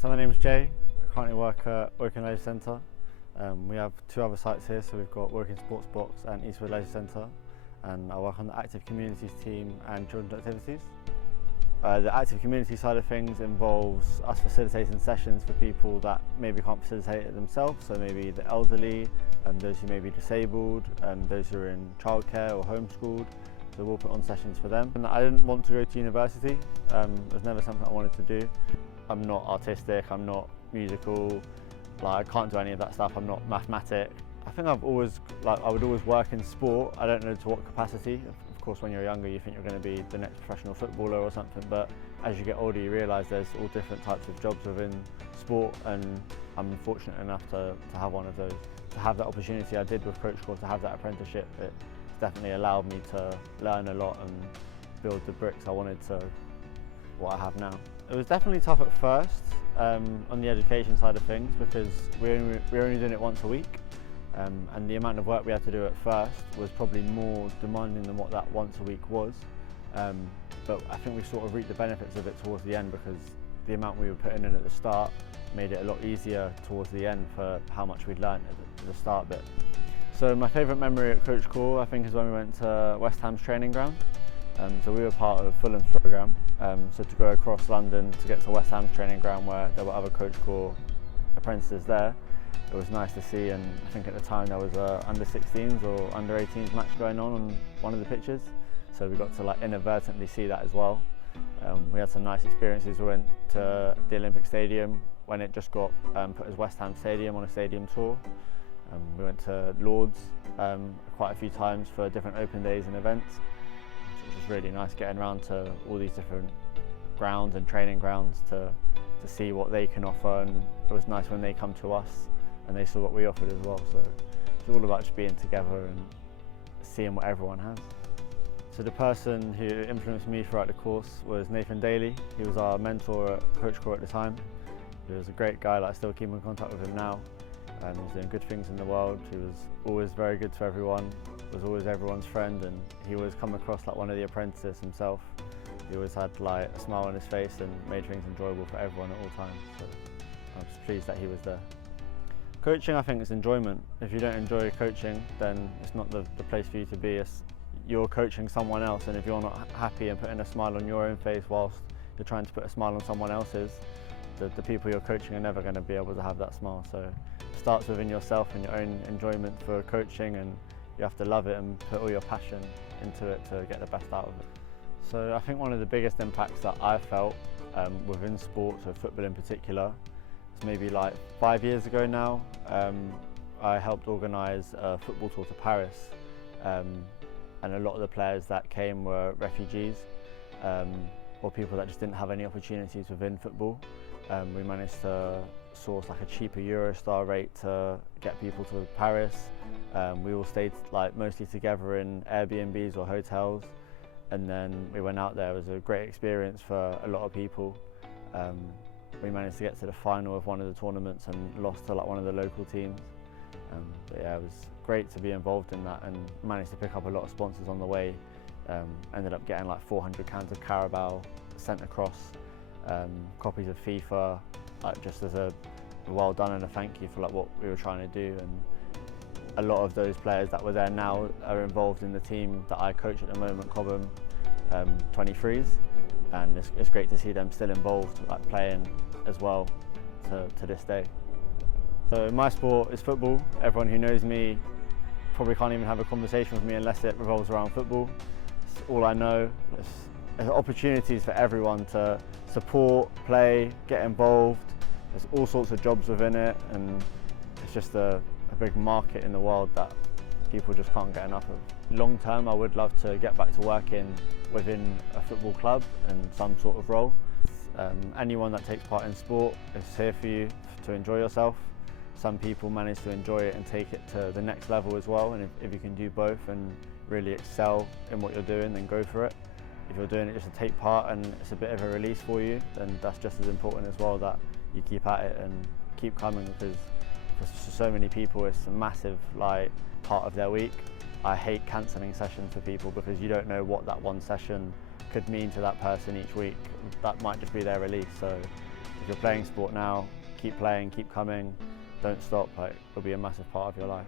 So my name is Jay. I currently work at Woking Leisure Centre. We have two other sites here, so we've got Woking Sports Box and Eastwood Leisure Centre, and I work on the Active Communities team and Children's Activities. The active community side of things involves us facilitating sessions for people that maybe can't facilitate it themselves, so maybe the elderly, those who may be disabled, those who are in childcare or homeschooled. So we'll put on sessions for them. And I didn't want to go to university. It was never something I wanted to do. I'm not artistic, I'm not musical, I can't do any of that stuff, I'm not mathematic. I think I would always work in sport. I don't know to what capacity. Of course, when you're younger, you think you're going to be the next professional footballer or something, but as you get older, you realise there's all different types of jobs within sport, and I'm fortunate enough to have one of those. To have that opportunity I did with Coach Core, to have that apprenticeship, it definitely allowed me to learn a lot and build the bricks I wanted to what I have now. It was definitely tough at first on the education side of things, because we're only doing it once a week. And the amount of work we had to do at first was probably more demanding than what that once a week was. But I think we sort of reaped the benefits of it towards the end, because the amount we were putting in at the start made it a lot easier towards the end for how much we'd learned at the start bit. So my favourite memory at Coach Core, I think, is when we went to West Ham's training ground. So we were part of Fulham's programme, so to go across London to get to West Ham's training ground where there were other Coach Core apprentices there, it was nice to see. And I think at the time there was a under 16s or under 18s match going on one of the pitches, so we got to inadvertently see that as well. We had some nice experiences. We went to the Olympic Stadium when it just got put as West Ham Stadium on a stadium tour. We went to Lords quite a few times for different open days and events. It was just really nice getting around to all these different grounds and training grounds to see what they can offer, and it was nice when they come to us and they saw what we offered as well. So it's all about just being together and seeing what everyone has. So the person who influenced me throughout the course was Nathan Daly. He was our mentor at Coach Core at the time. He was a great guy. I still keep in contact with him now. He was doing good things in the world. He was always very good to everyone, was always everyone's friend, and he always come across like one of the apprentices himself. He always had a smile on his face and made things enjoyable for everyone at all times. So I was pleased that he was there. Coaching, I think, is enjoyment. If you don't enjoy coaching, then it's not the place for you to be. You're coaching someone else, and if you're not happy and putting a smile on your own face whilst you're trying to put a smile on someone else's, the people you're coaching are never going to be able to have that smile. So it starts within yourself and your own enjoyment for coaching, and you have to love it and put all your passion into it to get the best out of it. So I think one of the biggest impacts that I've felt within sports, so football in particular, is maybe 5 years ago now. I helped organise a football tour to Paris, and a lot of the players that came were refugees or people that just didn't have any opportunities within football. We managed to source a cheaper Eurostar rate to get people to Paris. We all stayed mostly together in Airbnbs or hotels, and then we went out there. It was a great experience for a lot of people. We managed to get to the final of one of the tournaments and lost to one of the local teams. But yeah, it was great to be involved in that, and managed to pick up a lot of sponsors on the way. Ended up getting 400 cans of Carabao sent across, copies of FIFA, just as a well done and a thank you for what we were trying to do. And a lot of those players that were there now are involved in the team that I coach at the moment, Cobham 23s, and it's great to see them still involved, playing as well to this day. So my sport is football. Everyone who knows me probably can't even have a conversation with me unless it revolves around football. It's all I know. There's opportunities for everyone to support, play, get involved. There's all sorts of jobs within it, and it's just a big market in the world that people just can't get enough of. Long term, I would love to get back to working within a football club in some sort of role. Anyone that takes part in sport is here for you to enjoy yourself. Some people manage to enjoy it and take it to the next level as well, and if you can do both and really excel in what you're doing, then go for it. If you're doing it just to take part and it's a bit of a release for you, then that's just as important as well, that you keep at it and keep coming, because for so many people it's a massive part of their week. I hate cancelling sessions for people, because you don't know what that one session could mean to that person each week. That might just be their release. So if you're playing sport now, keep playing, keep coming, don't stop. Like, it'll be a massive part of your life.